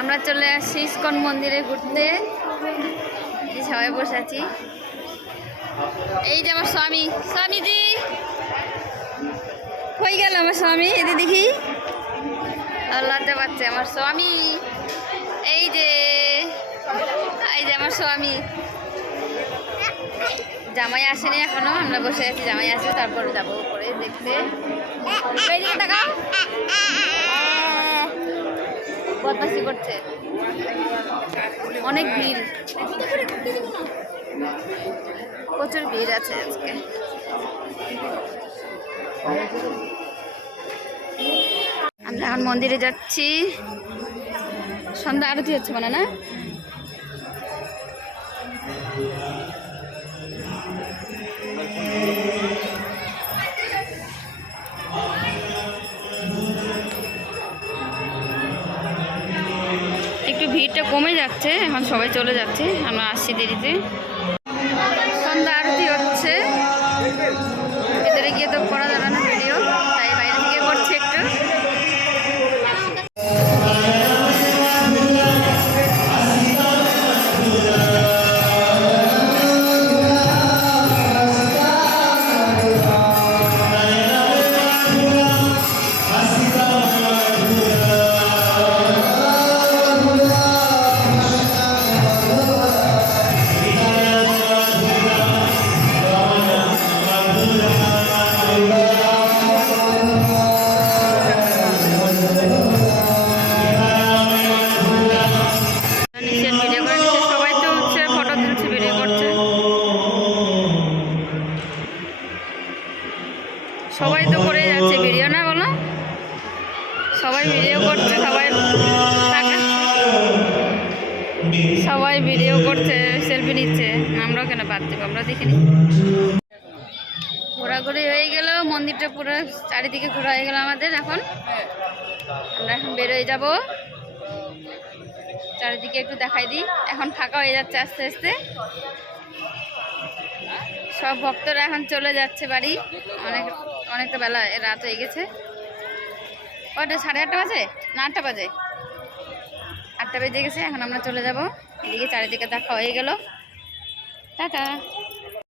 আমরা চলে আসছি ইস্কন মন্দিরে ঘুরতে। সবাই বসে আছি। এই যে আমার স্বামী, স্বামীজি কই গেল আমার স্বামী? এদি দেখি, লজ্জা পাচ্ছে আমার স্বামী। এই যে আমার স্বামী। জামাই আসেনি এখনো, আমরা বসে আছি। জামাই আসবে তারপরে যাবো উপরে দেখতে। এইদিকে তাকাও, বদমাশি করছে। অনেক ভিড়, প্রচুর ভিড় আছে আজকে। আমরা এখন মন্দিরে যাচ্ছি। সন্ধ্যা আরতি হচ্ছে মানে না? একটু ভিড়টা কমে যাচ্ছে, এখন সবাই চলে যাচ্ছে, আমরা আসছি দেরিতে। সন্ধ্যা আরতি হচ্ছে, ভিতরে গিয়ে তো করা যাবে না ভিডিও, তাই বাইরে থেকে করছে একটু। সবাই তো করে যাচ্ছে ভিডিও, না বলো? সবাই ভিডিও করছে, সবাই ভিডিও করছে, সেলফি নিচ্ছে। আমরাও কেন বাদ দেবো, আমরা দেখিনি। ঘোরাঘুরি হয়ে গেল, মন্দিরটা পুরো চারিদিকে ঘোরা হয়ে গেল আমাদের। এখন আমরা বেরোয় যাব, চারিদিকে একটু দেখাই দিই। এখন ফাঁকা হয়ে যাচ্ছে আস্তে আস্তে, সব ভক্তরা এখন চলে যাচ্ছে বাড়ি। অনেকটা বেলা, রাত হয়ে গেছে। কয়টা, 8:30 বাজে না 8টা বাজে? 8টা বেজে গেছে। এখন আমরা চলে যাব। এদিকে চারিদিকে দেখা হয়ে গেল। টাটা।